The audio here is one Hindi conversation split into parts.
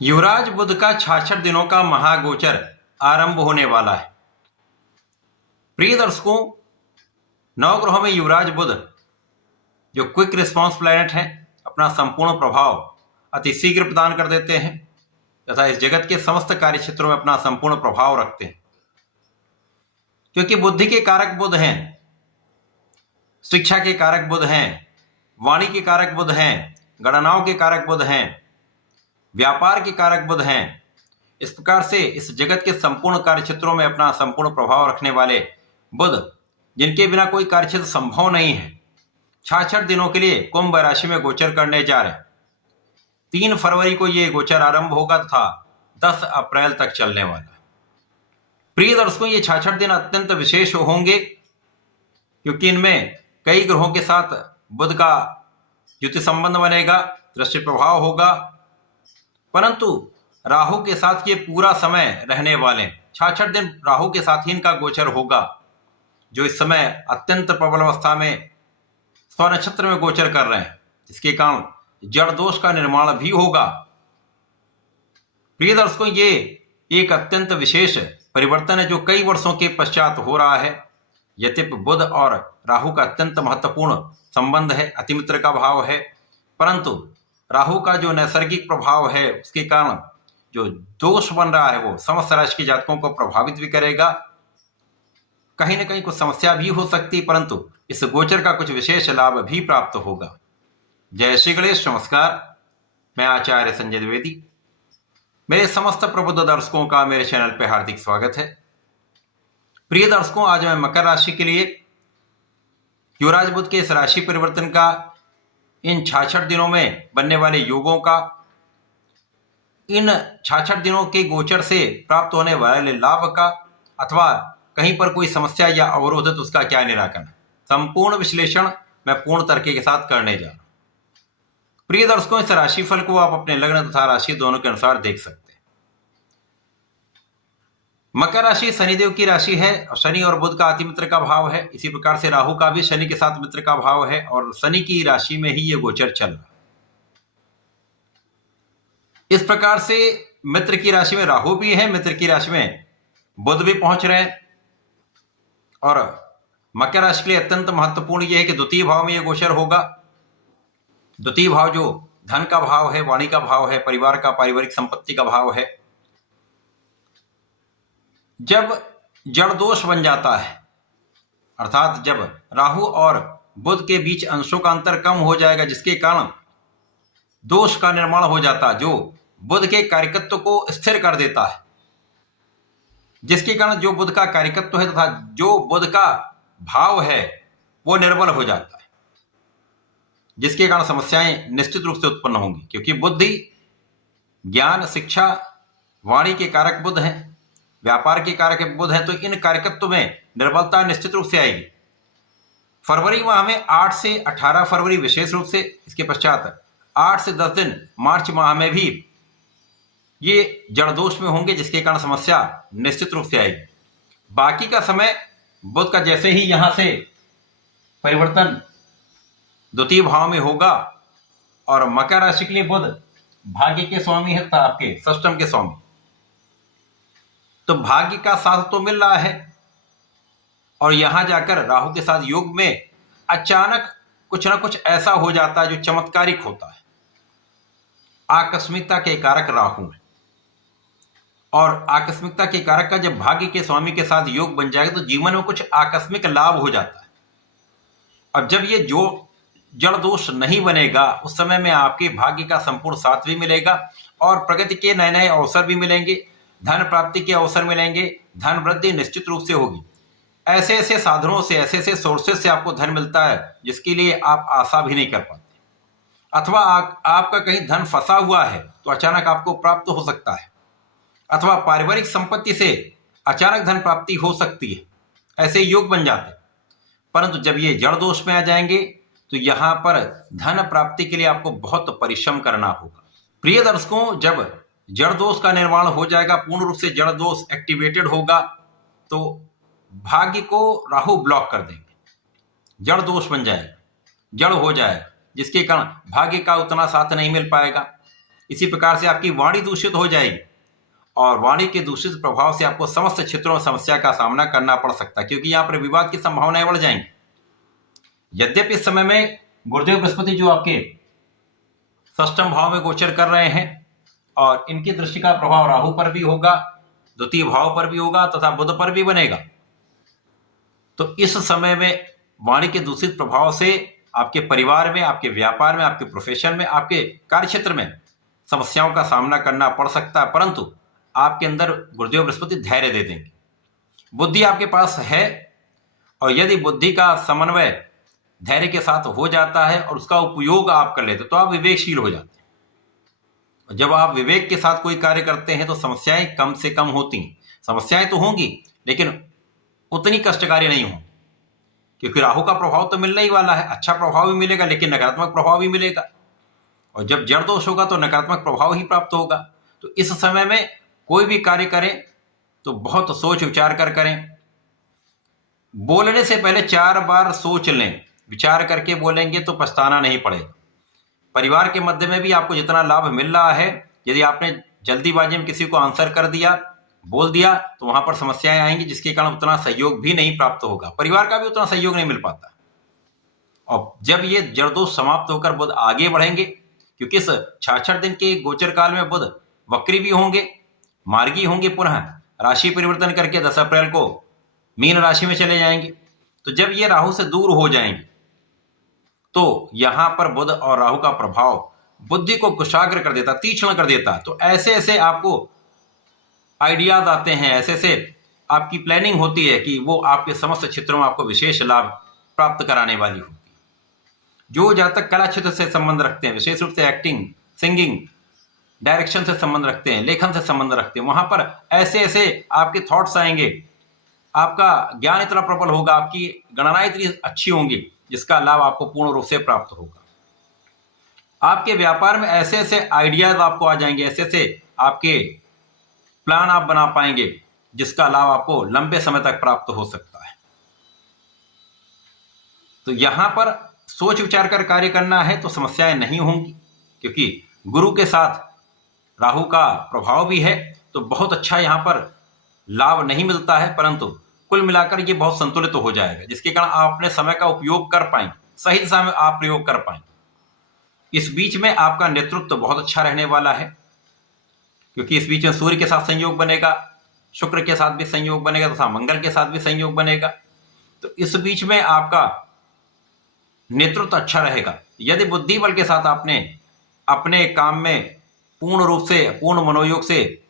युवराज बुध का 66 दिनों का महागोचर आरंभ होने वाला है। प्रिय दर्शकों, नवग्रहों में युवराज बुध जो क्विक रिस्पांस प्लैनेट है, अपना संपूर्ण प्रभाव अति शीघ्र प्रदान कर देते हैं तथा इस जगत के समस्त कार्य क्षेत्रों में अपना संपूर्ण प्रभाव रखते हैं। क्योंकि बुद्धि के कारक बुध हैं, शिक्षा के कारक बुध हैं, वाणी के कारक बुध हैं, गणनाओं के कारक बुध हैं, व्यापार के कारक बुध हैं। इस प्रकार से इस जगत के संपूर्ण कार्य क्षेत्रों में अपना संपूर्ण प्रभाव रखने वाले बुध, जिनके बिना कोई कार्य क्षेत्र संभव नहीं है, 66 दिनों के लिए कुंभ राशि में गोचर करने जा रहे हैं। 3 फरवरी को ये गोचर आरंभ होगा तथा 10 अप्रैल तक चलने वाला। प्रिय दर्शकों, ये 66 दिन अत्यंत विशेष होंगे क्योंकि इनमें कई ग्रहों के साथ बुध का युति संबंध बनेगा, दृष्टि प्रभाव होगा, परंतु राहु के साथ ये पूरा समय रहने वाले 66 दिन राहु के साथ ही इनका गोचर होगा, जो इस समय अत्यंत प्रबल अवस्था में स्वनक्षत्र में गोचर कर रहे हैं, जिसके कारण जड़ दोष का निर्माण भी होगा। प्रिय दर्शकों, ये एक अत्यंत विशेष परिवर्तन है जो कई वर्षों के पश्चात हो रहा है। यद्यपि बुध और राहु का अत्यंत महत्वपूर्ण संबंध है, अतिमित्र का भाव है, परंतु राहु का जो नैसर्गिक प्रभाव है उसके कारण जो दोष बन रहा है वो समस्त राशि के जातकों को प्रभावित भी करेगा। कहीं ना कहीं कुछ समस्या भी हो सकती है, परंतु इस गोचर का कुछ विशेष लाभ भी प्राप्त होगा। जय श्री गणेश। नमस्कार, मैं आचार्य संजय द्विवेदी। मेरे समस्त प्रबुद्ध दर्शकों का मेरे चैनल पर हार्दिक स्वागत है। प्रिय दर्शकों, आज मैं मकर राशि के लिए युवराज बुध के इस राशि परिवर्तन का, इन 66 दिनों में बनने वाले योगों का, इन 66 दिनों के गोचर से प्राप्त होने वाले लाभ का, अथवा कहीं पर कोई समस्या या अवरोध है तो उसका क्या निराकरण, संपूर्ण विश्लेषण मैं पूर्ण तरीके के साथ करने जा रहा हूं। प्रिय दर्शकों, इस राशिफल को आप अपने लग्न तथा राशि दोनों के अनुसार देख सकते हैं। मकर राशि शनिदेव की राशि है और शनि और बुध का अतिमित्र का भाव है। इसी प्रकार से राहु का भी शनि के साथ मित्र का भाव है और शनि की राशि में ही ये गोचर चल रहा है। इस प्रकार से मित्र की राशि में राहु भी है, मित्र की राशि में बुध भी पहुंच रहे हैं। और मकर राशि के लिए अत्यंत महत्वपूर्ण यह है कि द्वितीय भाव में यह गोचर होगा। द्वितीय भाव जो धन का भाव है, वाणी का भाव है, परिवार का, पारिवारिक संपत्ति का भाव है। जब जड़ दोष बन जाता है, अर्थात जब राहु और बुध के बीच अंशों का अंतर कम हो जाएगा, जिसके कारण दोष का निर्माण हो जाता है, जो बुध के कार्यकत्व को स्थिर कर देता है, जिसके कारण जो बुध का कार्यकत्व है तथा जो बुध का भाव है वो निर्बल हो जाता है, जिसके कारण समस्याएं निश्चित रूप से उत्पन्न होंगी। क्योंकि बुद्धि, ज्ञान, शिक्षा, वाणी के कारक बुध हैं, व्यापार के कारक बुध हैं, तो इन कारकत्व में निर्बलता निश्चित रूप से आएगी। फरवरी माह में 8 से 18 फरवरी विशेष रूप से, इसके पश्चात 8 से 10 दिन मार्च माह में भी ये जड़ दोष में होंगे, जिसके कारण समस्या निश्चित रूप से आएगी। बाकी का समय बुध का जैसे ही यहां से परिवर्तन द्वितीय भाव में होगा, और मकर राशि के लिए बुध भाग्य के स्वामी है तथा आपके षष्टम के स्वामी, तो भाग्य का साथ तो मिल रहा है। और यहां जाकर राहु के साथ योग में अचानक कुछ ना कुछ ऐसा हो जाता है जो चमत्कारिक होता है। आकस्मिकता के कारक राहु है, और आकस्मिकता के कारक का जब भाग्य के स्वामी के साथ योग बन जाएगा तो जीवन में कुछ आकस्मिक लाभ हो जाता है। अब जब ये जो जड़ दोष नहीं बनेगा, उस समय में आपके भाग्य का संपूर्ण साथ भी मिलेगा और प्रगति के नए नए अवसर भी मिलेंगे, धन प्राप्ति के अवसर मिलेंगे, धन वृद्धि निश्चित रूप से होगी। ऐसे ऐसे साधनों से, ऐसे ऐसे सोर्सेस से आपको धन मिलता है जिसके लिए आप आशा भी नहीं कर पाते। अथवा आपका कहीं धन फंसा हुआ है तो अचानक आपको प्राप्त हो सकता है, अथवा पारिवारिक संपत्ति से अचानक धन प्राप्ति हो सकती है। ऐसे योग बन जाते हैं। परंतु जब ये जड़ दोष में आ जाएंगे तो यहां पर धन प्राप्ति के लिए आपको बहुत परिश्रम करना होगा। प्रिय दर्शकों, जब जड़ दोष का निर्माण हो जाएगा, पूर्ण रूप से जड़ दोष एक्टिवेटेड होगा, तो भाग्य को राहु ब्लॉक कर देंगे, जड़ दोष बन जाएगा, जड़ हो जाएगा, जिसके कारण भाग्य का उतना साथ नहीं मिल पाएगा। इसी प्रकार से आपकी वाणी दूषित हो जाएगी और वाणी के दूषित प्रभाव से आपको समस्त क्षेत्रों में समस्या का सामना करना पड़ सकता है, क्योंकि यहाँ पर विवाद की संभावनाएं बढ़ जाएंगी। यद्यपि इस समय में गुरुदेव बृहस्पति जो आपके षष्ठम भाव में गोचर कर रहे हैं और इनकी दृष्टि का प्रभाव राहु पर भी होगा, द्वितीय भाव पर भी होगा तथा बुध पर भी बनेगा, तो इस समय में वाणी के दूषित प्रभाव से आपके परिवार में, आपके व्यापार में, आपके प्रोफेशन में, आपके कार्य क्षेत्र में समस्याओं का सामना करना पड़ सकता है। परंतु आपके अंदर गुरुदेव बृहस्पति धैर्य दे देंगे। बुद्धि आपके पास है और यदि बुद्धि का समन्वय धैर्य के साथ हो जाता है और उसका उपयोग आप कर लेते तो आप विवेकशील हो जाते हैं। जब आप विवेक के साथ कोई कार्य करते हैं तो समस्याएं कम से कम होती हैं। समस्याएं तो होंगी लेकिन उतनी कष्टकारी नहीं होंगी, क्योंकि राहु का प्रभाव तो मिलने ही वाला है। अच्छा प्रभाव भी मिलेगा लेकिन नकारात्मक प्रभाव भी मिलेगा, और जब जड़ दोष होगा तो नकारात्मक प्रभाव ही प्राप्त होगा। तो इस समय में कोई भी कार्य करें तो बहुत सोच विचार कर करें। बोलने से पहले 4 बार सोच लें, विचार करके बोलेंगे तो पछताना नहीं पड़ेगा। परिवार के मध्य में भी आपको जितना लाभ मिल रहा है, यदि आपने जल्दीबाजी में किसी को आंसर कर दिया, बोल दिया, तो वहां पर समस्याएं आएंगी, जिसके कारण उतना सहयोग भी नहीं प्राप्त होगा, परिवार का भी उतना सहयोग नहीं मिल पाता। और जब ये जड़ दोष समाप्त होकर बुध आगे बढ़ेंगे, क्योंकि इस 66 दिन के गोचर काल में बुध वक्री भी होंगे, मार्गी होंगे, पुनः राशि परिवर्तन करके 10 अप्रैल को मीन राशि में चले जाएंगे। तो जब ये राहु से दूर हो जाएंगे तो यहां पर बुध और राहु का प्रभाव बुद्धि को कुशाग्र कर देता, तीक्ष्ण कर देता। तो ऐसे ऐसे आपको आइडियाज आते हैं, ऐसे ऐसे आपकी प्लानिंग होती है कि वो आपके समस्त क्षेत्रों में आपको विशेष लाभ प्राप्त कराने वाली होती है। जो जातक कला क्षेत्र से संबंध रखते हैं, विशेष रूप से एक्टिंग, सिंगिंग, डायरेक्शन से संबंध रखते हैं, लेखन से संबंध रखते हैं, वहां पर ऐसे ऐसे आपके थॉट्स आएंगे, आपका ज्ञान इतना प्रबल होगा, आपकी गणनाएं इतनी अच्छी होंगी जिसका लाभ आपको पूर्ण रूप से प्राप्त होगा। आपके व्यापार में ऐसे ऐसे आइडियाज आपको आ जाएंगे, ऐसे ऐसे आपके प्लान आप बना पाएंगे जिसका लाभ आपको लंबे समय तक प्राप्त हो सकता है। तो यहां पर सोच विचार कर कार्य करना है तो समस्याएं नहीं होंगी, क्योंकि गुरु के साथ राहु का प्रभाव भी है, तो बहुत अच्छा यहां पर लाभ नहीं मिलता है, परंतु कुल मिलाकर ये बहुत संतुलित हो जाएगा, जिसके कारण आप अपने समय का उपयोग कर पाएंगे, सही दिशा में आप प्रयोग कर पाएंगे। इस बीच में आपका नेतृत्व तो बहुत अच्छा रहने वाला है, क्योंकि इस बीच में सूर्य के साथ संयोग बनेगा, शुक्र के साथ भी संयोग बनेगा तथा मंगल के साथ भी संयोग बनेगा। तो इस बीच में आपका नेतृत्व अच्छा रहेगा। यदि बुद्धि बल के साथ आपने अपने काम में पूर्ण रूप से, पूर्ण मनोयोग से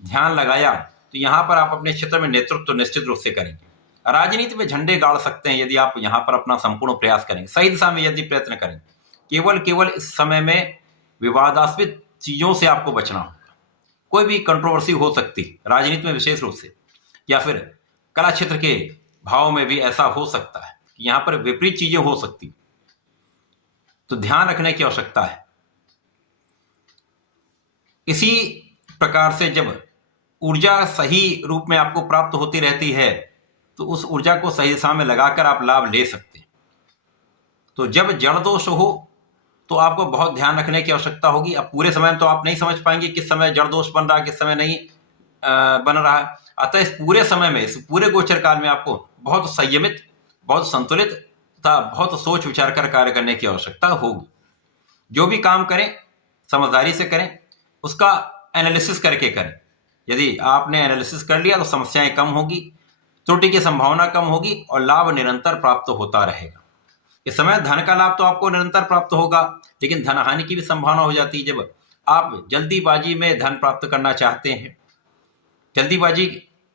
ध्यान लगाया तो यहां पर आप अपने क्षेत्र में नेतृत्व निश्चित रूप से करेंगे। राजनीति में झंडे गाड़ सकते हैं यदि आप यहां पर अपना संपूर्ण प्रयास करेंगे, सही दिशा में यदि प्रयत्न करेंगे। केवल इस समय में विवादास्पद चीजों से आपको बचना होगा। कोई भी कंट्रोवर्सी हो सकती राजनीति में विशेष रूप से, या फिर कला क्षेत्र के भाव में भी ऐसा हो सकता है कि यहां पर विपरीत चीजें हो सकती, तो ध्यान रखने की आवश्यकता है। इसी प्रकार से जब ऊर्जा सही रूप में आपको प्राप्त होती रहती है तो उस ऊर्जा को सही दिशा में लगाकर आप लाभ ले सकते हैं। तो जब जड़ दोष हो तो आपको बहुत ध्यान रखने की आवश्यकता होगी। अब पूरे समय में तो आप नहीं समझ पाएंगे किस समय जड़ दोष बन रहा है, किस समय नहीं बन रहा है। अतः इस पूरे समय में, इस पूरे गोचर काल में आपको बहुत संयमित, बहुत संतुलित तथा बहुत सोच विचार कर कार्य करने की आवश्यकता होगी। जो भी काम करें समझदारी से करें, उसका एनालिसिस करके करें। यदि आपने एनालिसिस कर लिया तो समस्याएं कम होगी, त्रुटि की संभावना कम होगी और लाभ निरंतर प्राप्त होता रहेगा। इस समय धन का लाभ तो आपको निरंतर प्राप्त होगा, लेकिन धन हानि की भी संभावना हो जाती है जब आप जल्दीबाजी में धन प्राप्त करना चाहते हैं। जल्दीबाजी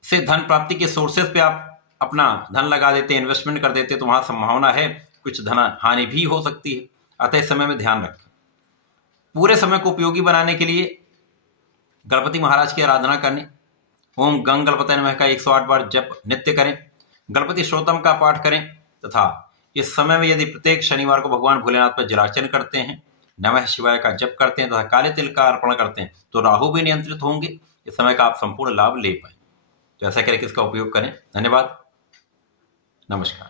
से धन प्राप्ति के सोर्सेज पे आप अपना धन लगा देते हैं, इन्वेस्टमेंट कर देते हैं, तो वहां संभावना है कुछ धन हानि भी हो सकती है। अतः इस समय में ध्यान रखें। पूरे समय को उपयोगी बनाने के लिए गणपति महाराज की आराधना करने, ओम गंग गणपति नमः का 108 बार जप नित्य करें, गणपति श्रोतम का पाठ करें तथा इस समय में यदि प्रत्येक शनिवार को भगवान भोलेनाथ पर जलार्चन करते हैं, नमः शिवाय का जप करते हैं तथा काले तिल का अर्पण करते हैं तो राहु भी नियंत्रित होंगे। इस समय का आप संपूर्ण लाभ ले पाएंगे। तो ऐसा करके इसका उपयोग करें। धन्यवाद, नमस्कार।